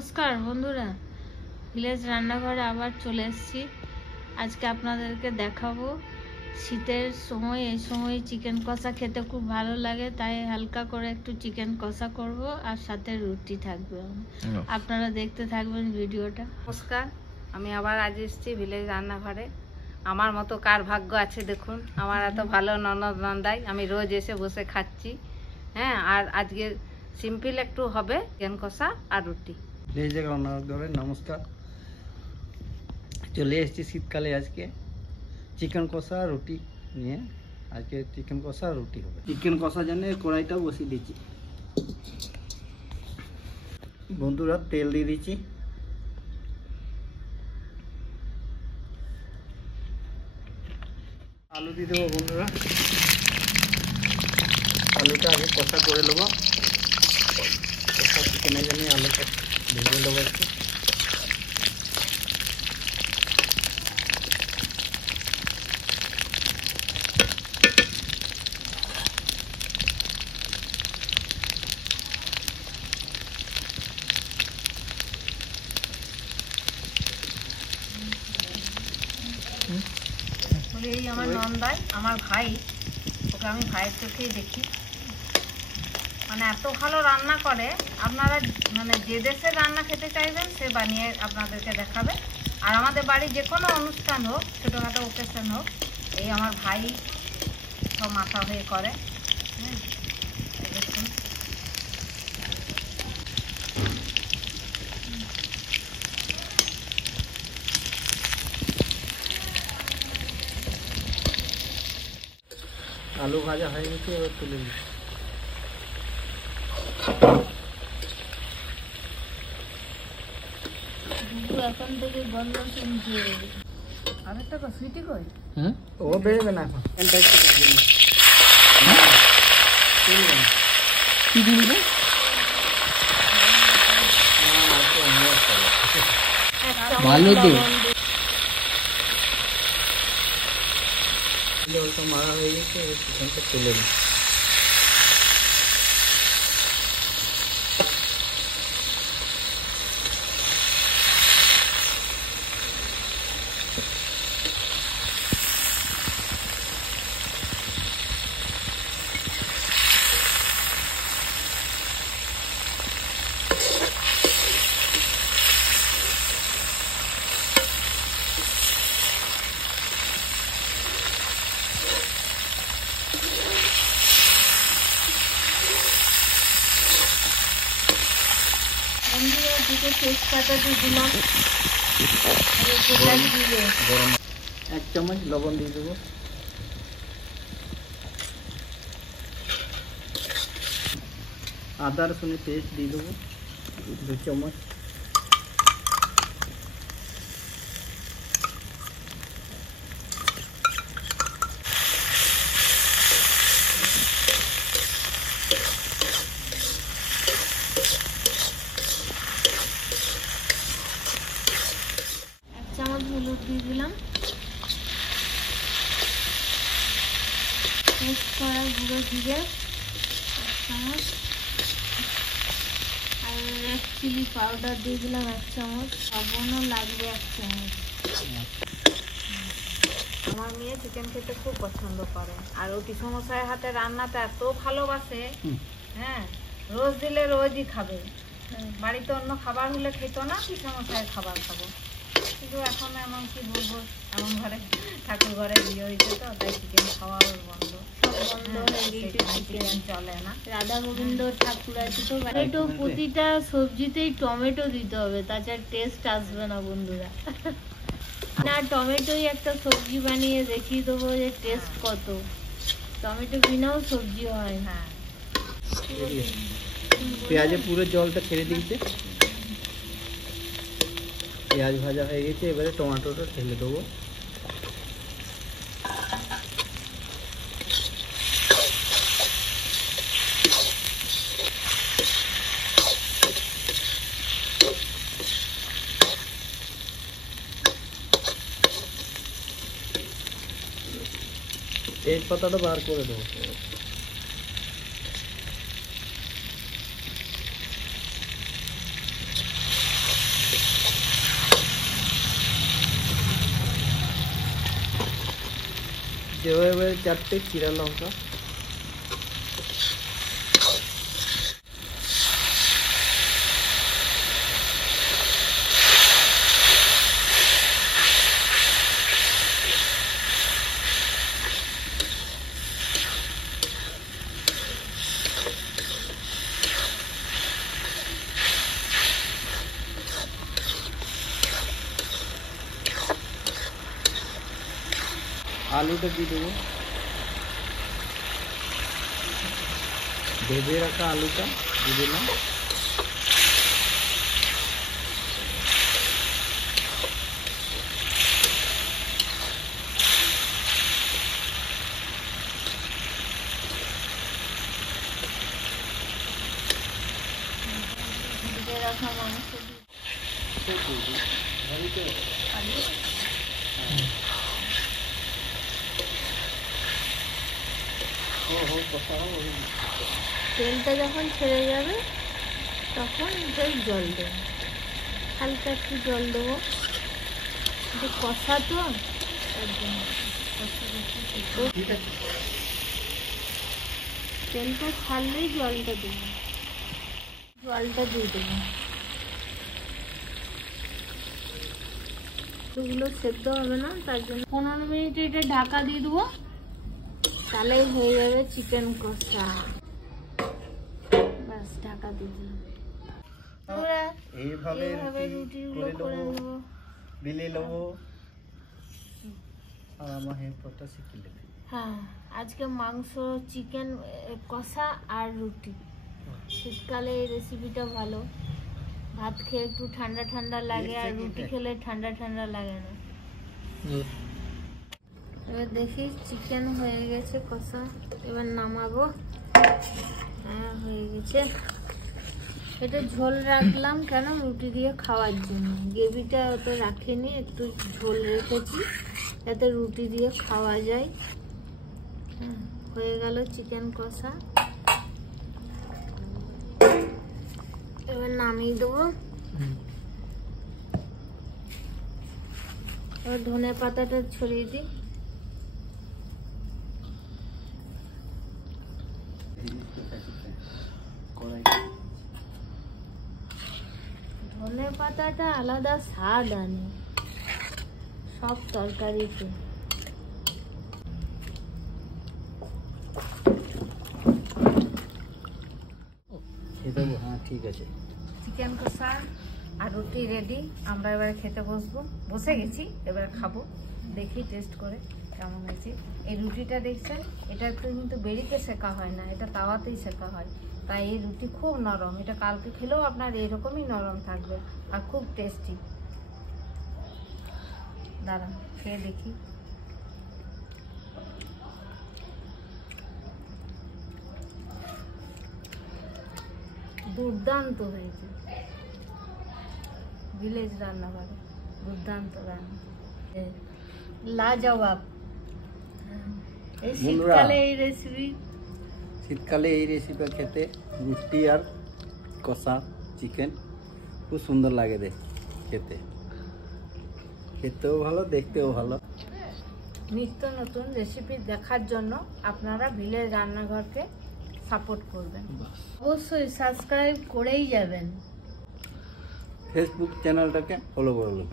নমস্কার বন্ধুরা, ভিলেজ রান্নাঘরে আবার চলে এসেছি। আজকে আপনাদেরকে দেখাবো শীতের সময়, এই সময় চিকেন কষা খেতে খুব ভালো লাগে, তাই হালকা করে একটু চিকেন কষা করব আর সাথে রুটি থাকবে। আপনারা দেখতে থাকবেন ভিডিওটা। নমস্কার, আমি আবার আজ এসেছি ভিলেজ রান্নাঘরে। আমার মতো কার ভাগ্য আছে দেখুন, আমার এত ভালো ননদ নন্দাই, আমি রোজ এসে বসে খাচ্ছি। হ্যাঁ, আর আজকে সিম্পল একটু হবে চিকেন কষা আর রুটি। ভিলেজ রান্নাঘরে নমস্কার, চলে এসেছি শীতকালে আজকে চিকেন কষা রুটি নিয়ে। আজকে চিকেন কষা রুটি হবে। চিকেন কষার জন্য কড়াইটা বসিয়ে দিচ্ছি। বন্ধুরা, তেল দিয়ে দিচ্ছি। আলু দিয়ে দেবো বন্ধুরা। আলুটা আগে কষা করে নেবো। কষা চিকেনের জন্য আলুটা ভেজে নেবো একটু। এই আমার নন্দাই, আমার ভাই, ওকে আমি ভাইয়ের চোখেই দেখি, মানে এত ভালো রান্না করে। আপনারা মানে যে দেশের রান্না খেতে চাইবেন সে বানিয়ে আপনাদেরকে দেখাবে। আর আমাদের বাড়ি যে কোনো অনুষ্ঠান হোক, ছোটোখাটো ওকেশন হোক, এই আমার ভাই সব মাথা হয়ে করে। হ্যাঁ, দেখুন আলু ভাজা হয়ে গেছে, এবার তুলে দিচ্ছি। এখন থেকে গন্ধ শুনছি। আরেকটা তো সুইটি কই? ও বেরোবে না এখন। কি দিবে? ভালো তো জলটা মারা হয়ে গেছে, এবার চিকেনটা তুলে দিই। বন্ধুরা, দুটো তেজপাতা দিয়ে দিলাম। গরম 1 চামচ লবণ দিয়ে দেবো। আদা রসুনের পেস্ট দিয়ে দেবো 2 চামচ। চামচ হলুদ দিয়ে দিলাম। পেস্ট করা গুঁড়ো জিরে 1 চামচ, আর রেড চিলি পাউডার দিয়ে দিলাম 1 চামচ। লবণও লাগবে 1 চামচ। আমার মেয়ে চিকেন খেতে খুব পছন্দ করে, আর ও টিসমশাইয়ের হাতে রান্নাটা এত ভালোবাসে। হ্যাঁ, রোজ দিলে রোজই খাবে। বাড়িতে অন্য খাবার হলে খেত না, টিসমশাইয়ের খাবার খাবো। কিন্তু এখন এমন কি বলবো, এমন ঘরে ঠাকুর ঘরে বিয়ে হয়েছে তো, তাই চিকেন খাওয়া বন্ধ, সব বন্ধ হয়ে গেছে, চিকেন চলে না। রাধা গোবিন্দ ঠাকুর আছে তো। টমেটো, প্রতিটা সবজিতেই টমেটো দিতে হবে, তাছাড়া টেস্ট আসবে না বন্ধুরা। না, টমেটোই একটা সবজি বানিয়ে দেখিয়ে দেবো যে টেস্ট কত। টমেটো বিনাও সবজি হয়। হ্যাঁ, পেঁয়াজে পুরো জলটা ছেড়ে দিয়েছে। পেঁয়াজ ভাজা হয়ে গেছে, এবারে টমেটোটা ঢেলে দেবো। তেজপাতাটা বার করে দেবো। এভাবে 4টে চিরা লঙ্কা, আলুটা দিয়ে দেবো, ভেজে রাখা আলুটা দিয়ে দিলাম, ভেজে রাখা মাংস তেলটা যখন ছেড়ে যাবে তখন এটাই জল দেবো, হালকা একটু জল দেবো, একটু কষা তো তার জন্য ঠিক আছে। তেলটা ছাড়লেই জলটা দেবো, জলটা দিয়ে দেবো, এগুলো সেদ্ধ হবে না তার জন্য 15 মিনিট এটা ঢাকা দিয়ে দেবো, তাহলেই হয়ে যাবে চিকেন কষা। বাস ঢাকা দিয়ে দিলাম। এইভাবে রুটিগুলো করে নেবো, বেলে নেবো আর আমার হেল্পটা শিখে নেবে। হ্যাঁ আজকে মাংস, চিকেন কষা আর রুটি। শীতকালে এই রেসিপিটা ভালো, ভাত খেয়ে একটু ঠান্ডা ঠান্ডা লাগে আর রুটি খেলে ঠান্ডা ঠান্ডা লাগে না। এবার দেখি চিকেন হয়ে গেছে কষা, এবার নামাবো। হ্যাঁ হয়ে গেছে। এটা ঝোল রাখলাম কেন, রুটি দিয়ে খাওয়ার জন্য, গ্রেভিটা অত রাখিনি, একটু ঝোল রেখেছি যাতে রুটি দিয়ে খাওয়া যায়। হয়ে গেল চিকেন কষা, এবার নামিয়ে দেবো। এবার ধনে পাতাটা ছড়িয়ে দিই। ধনে পাতাটা আলাদা স্বাদ আনে সব তরকারিতে। হ্যাঁ ঠিক আছে। চিকেন কষা আর রুটি রেডি, আমরা এবারে খেতে বসবো, বসে গেছি, এবারে খাবো, দেখি টেস্ট করে কেমন হয়েছে। এই রুটিটা দেখছেন, এটা কিন্তু বেরিতে সেকা হয় না, এটা তাওয়াতেই সেকা হয়, তাই এই রুটি খুব নরম, এটা কালকে খেলেও আপনার এরকমই নরম থাকবে আর খুব টেস্টি। দাঁড়ান খেয়ে দেখি। দুর্দান্ত হয়েছে, ভিলেজ রান্না করে দুর্দান্ত রান্না, লাজবাব। এই শীতকালে এই রেসিপি, শীতকালে এই রেসিপি খেতে রুটি আর কষা চিকেন খুব সুন্দর লাগে খেতে, খেতেও ভালো, দেখতেও ভালো। নিত্য নতুন রেসিপি দেখার জন্য আপনারা ভিলেজ রান্নাঘরকে সাপোর্ট করবেন, অবশ্যই সাবস্ক্রাইব করেই যাবেন। ফেসবুক চ্যানেলটাকে ফলো করবেন।